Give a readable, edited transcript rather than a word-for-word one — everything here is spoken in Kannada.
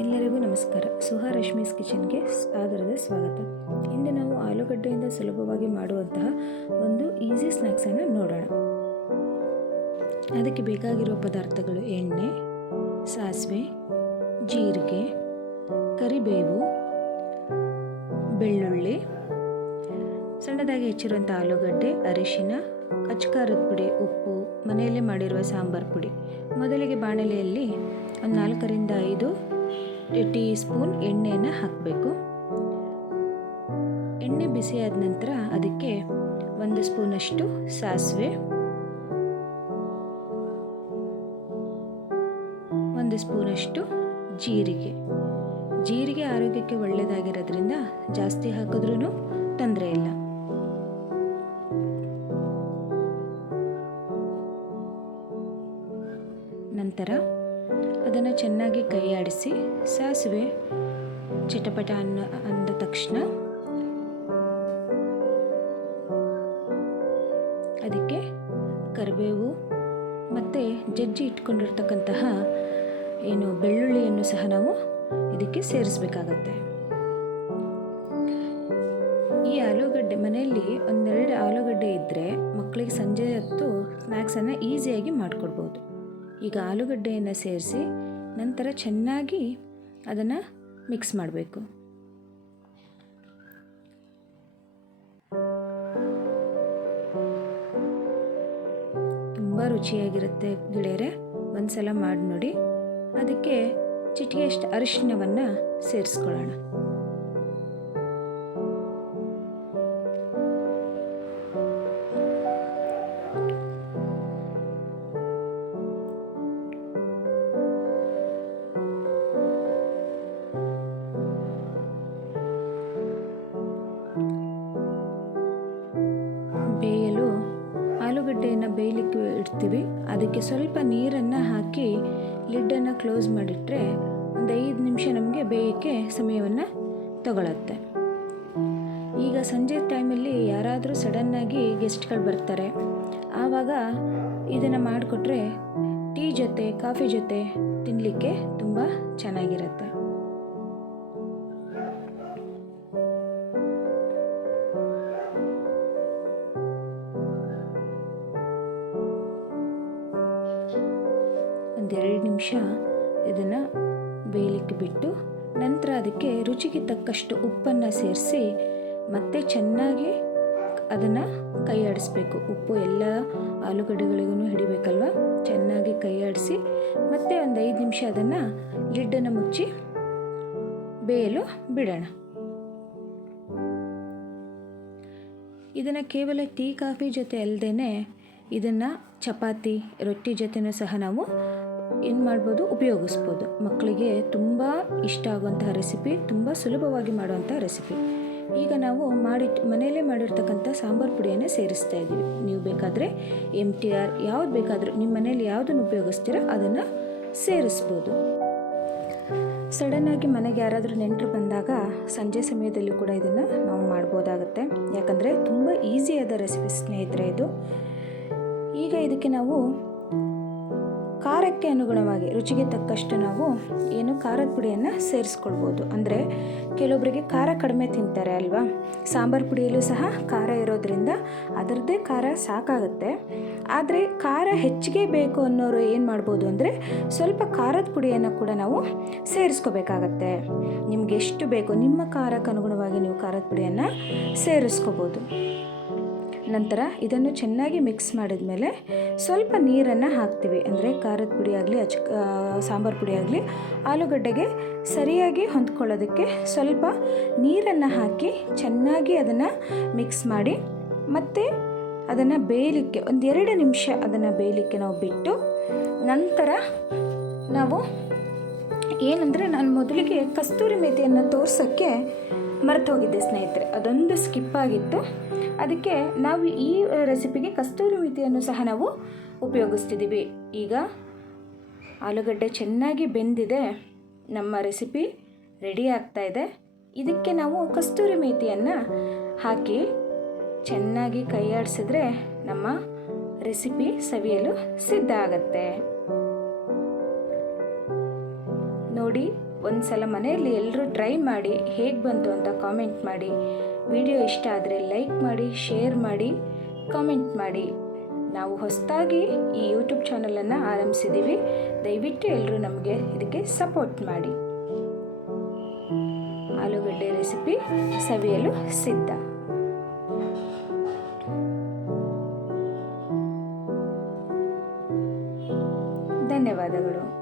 ಎಲ್ಲರಿಗೂ ನಮಸ್ಕಾರ. ಸುಹಾ ರಶ್ಮೀಸ್ ಕಿಚನ್ಗೆ ಆದರದ ಸ್ವಾಗತ. ಇಂದು ನಾವು ಆಲೂಗಡ್ಡೆಯಿಂದ ಸುಲಭವಾಗಿ ಮಾಡುವಂತಹ ಒಂದು ಈಸಿ ಸ್ನ್ಯಾಕ್ಸನ್ನು ನೋಡೋಣ. ಅದಕ್ಕೆ ಬೇಕಾಗಿರುವ ಪದಾರ್ಥಗಳು: ಎಣ್ಣೆ, ಸಾಸಿವೆ, ಜೀರಿಗೆ, ಕರಿಬೇವು, ಬೆಳ್ಳುಳ್ಳಿ, ಸಣ್ಣದಾಗಿ ಹೆಚ್ಚಿರುವಂಥ ಆಲೂಗಡ್ಡೆ, ಅರಿಶಿನ, ಅಚ್ಚಕಾರದ ಪುಡಿ, ಉಪ್ಪು, ಮನೆಯಲ್ಲೇ ಮಾಡಿರುವ ಸಾಂಬಾರು ಪುಡಿ. ಮೊದಲಿಗೆ ಬಾಣಲೆಯಲ್ಲಿ ಒಂದು 4 ರಿಂದ 5 ಟೀ ಸ್ಪೂನ್ ಎಣ್ಣೆಯನ್ನು ಹಾಕಬೇಕು. ಎಣ್ಣೆ ಬಿಸಿಯಾದ ನಂತರ ಅದಕ್ಕೆ 1 ಸ್ಪೂನಷ್ಟು ಸಾಸಿವೆ, 1 ಸ್ಪೂನಷ್ಟು ಜೀರಿಗೆ ಆರೋಗ್ಯಕ್ಕೆ ಒಳ್ಳೆಯದಾಗಿರೋದ್ರಿಂದ ಜಾಸ್ತಿ ಹಾಕಿದ್ರೂ ತೊಂದರೆ ಇಲ್ಲ. ನಂತರ ಅದನ್ನು ಚೆನ್ನಾಗಿ ಕೈ ಆಡಿಸಿ ಸಾಸಿವೆ ಚಿಟಪಟ ಅಂದ ತಕ್ಷಣ ಅದಕ್ಕೆ ಕರಿಬೇವು ಮತ್ತು ಜಜ್ಜಿ ಇಟ್ಕೊಂಡಿರ್ತಕ್ಕಂತಹ ಬೆಳ್ಳುಳ್ಳಿಯನ್ನು ಸಹ ನಾವು ಇದಕ್ಕೆ ಸೇರಿಸಬೇಕಾಗತ್ತೆ. ಈ ಆಲೂಗಡ್ಡೆ ಮನೆಯಲ್ಲಿ 1-2 ಆಲೂಗಡ್ಡೆ ಇದ್ದರೆ ಮಕ್ಕಳಿಗೆ ಸಂಜೆ ಹೊತ್ತು ಸ್ನ್ಯಾಕ್ಸನ್ನು ಈಸಿಯಾಗಿ ಮಾಡಿಕೊಡ್ಬೋದು. ಈಗ ಆಲೂಗಡ್ಡೆಯನ್ನು ಸೇರಿಸಿ ನಂತರ ಚೆನ್ನಾಗಿ ಅದನ್ನು ಮಿಕ್ಸ್ ಮಾಡಬೇಕು. ತುಂಬ ರುಚಿಯಾಗಿರುತ್ತೆ ಗೆಳೆಯರೆ, ಒಂದ್ಸಲ ಮಾಡಿ ನೋಡಿ. ಅದಕ್ಕೆ ಚಿಟಿಕೆಯಷ್ಟು ಅರಿಶಿಣವನ್ನು ಸೇರಿಸ್ಕೊಳ್ಳೋಣ. ಬೇಯಲು ಆಲೂಗಡ್ಡೆಯನ್ನು ಬೇಯಲಿಕ್ಕೆ ಇಡ್ತೀವಿ. ಅದಕ್ಕೆ ಸ್ವಲ್ಪ ನೀರನ್ನು ಹಾಕಿ ಲಿಡ್ಡನ್ನು ಕ್ಲೋಸ್ ಮಾಡಿಟ್ರೆ ಒಂದು 5 ನಿಮಿಷ ನಮಗೆ ಬೇಯೋಕ್ಕೆ ಸಮಯವನ್ನು ತಗೊಳುತ್ತೆ. ಈಗ ಸಂಜೆ ಟೈಮಲ್ಲಿ ಯಾರಾದರೂ ಸಡನ್ನಾಗಿ ಗೆಸ್ಟ್ಗಳು ಬರ್ತಾರೆ, ಆವಾಗ ಇದನ್ನು ಮಾಡಿಕೊಟ್ರೆ ಟೀ ಜೊತೆ ಕಾಫಿ ಜೊತೆ ತಿನ್ನಲಿಕ್ಕೆ ತುಂಬ ಚೆನ್ನಾಗಿರುತ್ತೆ. ಒಂದು 2 ನಿಮಿಷ ಇದನ್ನು ಬೇಯಲಿಕ್ಕೆ ಬಿಟ್ಟು ನಂತರ ಅದಕ್ಕೆ ರುಚಿಗೆ ತಕ್ಕಷ್ಟು ಉಪ್ಪನ್ನು ಸೇರಿಸಿ ಮತ್ತೆ ಚೆನ್ನಾಗಿ ಅದನ್ನು ಕೈ ಆಡಿಸ್ಬೇಕು. ಉಪ್ಪು ಎಲ್ಲ ಆಲೂಗಡ್ಡೆಗಳಿಗೂ ಹಿಡಿಬೇಕಲ್ವ, ಚೆನ್ನಾಗಿ ಕೈ ಆಡಿಸಿ ಮತ್ತೆ ಒಂದು 5 ನಿಮಿಷ ಅದನ್ನು ಲಿಡ್ಡನ್ನು ಮುಚ್ಚಿ ಬೇಯಲು ಬಿಡೋಣ. ಇದನ್ನು ಕೇವಲ ಟೀ ಕಾಫಿ ಜೊತೆ ಅಲ್ಲದೇ ಇದನ್ನು ಚಪಾತಿ ರೊಟ್ಟಿ ಜೊತೆನೂ ಸಹ ನಾವು ಉಪಯೋಗಿಸ್ಬೋದು. ಮಕ್ಕಳಿಗೆ ತುಂಬ ಇಷ್ಟ ಆಗುವಂತಹ ರೆಸಿಪಿ, ತುಂಬ ಸುಲಭವಾಗಿ ಮಾಡುವಂಥ ರೆಸಿಪಿ. ಈಗ ನಾವು ಮನೆಯಲ್ಲೇ ಮಾಡಿರ್ತಕ್ಕಂಥ ಸಾಂಬಾರು ಪುಡಿಯನ್ನು ಸೇರಿಸ್ತಾ ಇದ್ದೀವಿ. ನೀವು ಬೇಕಾದರೆ MTR ಯಾವ್ದು ಬೇಕಾದರೂ ನಿಮ್ಮ ಮನೇಲಿ ಯಾವುದನ್ನು ಉಪಯೋಗಿಸ್ತೀರೋ ಅದನ್ನು ಸೇರಿಸ್ಬೋದು. ಸಡನ್ನಾಗಿ ಮನೆಗೆ ಯಾರಾದರೂ ನೆಂಟರು ಬಂದಾಗ ಸಂಜೆ ಸಮಯದಲ್ಲಿ ಕೂಡ ಇದನ್ನು ನಾವು ಮಾಡ್ಬೋದಾಗುತ್ತೆ. ಯಾಕಂದರೆ ತುಂಬ ಈಸಿಯಾದ ರೆಸಿಪಿ ಸ್ನೇಹಿತರೆ ಇದು. ಈಗ ಇದಕ್ಕೆ ನಾವು ಖಾರಕ್ಕೆ ಅನುಗುಣವಾಗಿ ರುಚಿಗೆ ತಕ್ಕಷ್ಟು ನಾವು ಖಾರದ ಪುಡಿಯನ್ನು ಸೇರಿಸ್ಕೊಳ್ಬೋದು. ಅಂದರೆ ಕೆಲವೊಬ್ಬರಿಗೆ ಖಾರ ಕಡಿಮೆ ತಿಂತಾರೆ ಅಲ್ವಾ, ಸಾಂಬಾರು ಪುಡಿಯಲ್ಲೂ ಸಹ ಖಾರ ಇರೋದ್ರಿಂದ ಅದರದ್ದೇ ಖಾರ ಸಾಕಾಗುತ್ತೆ. ಆದರೆ ಖಾರ ಹೆಚ್ಚಿಗೆ ಬೇಕು ಅನ್ನೋರು ಏನು ಮಾಡ್ಬೋದು ಅಂದರೆ ಸ್ವಲ್ಪ ಖಾರದ ಪುಡಿಯನ್ನು ಕೂಡ ನಾವು ಸೇರಿಸ್ಕೋಬೇಕಾಗತ್ತೆ. ನಿಮ್ಗೆ ಎಷ್ಟು ಬೇಕು ನಿಮ್ಮ ಖಾರಕ್ಕೆ ಅನುಗುಣವಾಗಿ ನೀವು ಖಾರದ ಪುಡಿಯನ್ನು ಸೇರಿಸ್ಕೋಬೋದು. ನಂತರ ಇದನ್ನು ಚೆನ್ನಾಗಿ ಮಿಕ್ಸ್ ಮಾಡಿದ ಮೇಲೆ ಸ್ವಲ್ಪ ನೀರನ್ನು ಹಾಕ್ತೀವಿ. ಅಂದರೆ ಖಾರದ ಪುಡಿ ಆಗಲಿ ಸಾಂಬಾರು ಪುಡಿ ಆಗಲಿ ಆಲೂಗಡ್ಡೆಗೆ ಸರಿಯಾಗಿ ಹೊಂದ್ಕೊಳ್ಳೋದಕ್ಕೆ ಸ್ವಲ್ಪ ನೀರನ್ನು ಹಾಕಿ ಚೆನ್ನಾಗಿ ಅದನ್ನು ಮಿಕ್ಸ್ ಮಾಡಿ ಮತ್ತೆ ಅದನ್ನು ಬೇಯಲಿಕ್ಕೆ 1-2 ನಿಮಿಷ ಅದನ್ನು ಬೇಯಲಿಕ್ಕೆ ನಾವು ಬಿಟ್ಟು ನಂತರ ನಾವು ನಾನು ಮೊದಲಿಗೆ ಕಸ್ತೂರಿ ಮೇಥಿಯನ್ನು ತೋರ್ಸೋಕ್ಕೆ ಮರೆತು ಹೋಗಿದ್ದೆ ಸ್ನೇಹಿತರೆ, ಅದೊಂದು ಸ್ಕಿಪ್ ಆಗಿತ್ತು. ಅದಕ್ಕೆ ನಾವು ಈ ರೆಸಿಪಿಗೆ ಕಸ್ತೂರಿ ಮೇಥಿಯನ್ನು ಸಹ ನಾವು ಉಪಯೋಗಿಸ್ತಿದ್ದೀವಿ. ಈಗ ಆಲೂಗಡ್ಡೆ ಚೆನ್ನಾಗಿ ಬೆಂದಿದೆ, ನಮ್ಮ ರೆಸಿಪಿ ರೆಡಿ ಆಗ್ತಾ ಇದೆ. ಇದಕ್ಕೆ ನಾವು ಕಸ್ತೂರಿ ಮೇಥಿಯನ್ನು ಹಾಕಿ ಚೆನ್ನಾಗಿ ಕೈ ಆಡಿಸಿದ್ರೆ ನಮ್ಮ ರೆಸಿಪಿ ಸವಿಯಲು ಸಿದ್ಧ ಆಗುತ್ತೆ. ನೋಡಿ, ಒಂದು ಸಲ ಮನೆಯಲ್ಲಿ ಎಲ್ಲರೂ ಟ್ರೈ ಮಾಡಿ ಹೇಗೆ ಬಂತು ಅಂತ ಕಾಮೆಂಟ್ ಮಾಡಿ. ವಿಡಿಯೋ ಇಷ್ಟ ಆದರೆ ಲೈಕ್ ಮಾಡಿ, ಶೇರ್ ಮಾಡಿ, ಕಾಮೆಂಟ್ ಮಾಡಿ. ನಾವು ಹೊಸದಾಗಿ ಈ ಯೂಟ್ಯೂಬ್ ಚಾನಲನ್ನು ಆರಂಭಿಸಿದ್ದೀವಿ. ದಯವಿಟ್ಟು ಎಲ್ಲರೂ ನಮಗೆ ಇದಕ್ಕೆ ಸಪೋರ್ಟ್ ಮಾಡಿ. ಆಲೂಗಡ್ಡೆ ರೆಸಿಪಿ ಸವಿಯಲು ಸಿದ್ಧ. ಧನ್ಯವಾದಗಳು.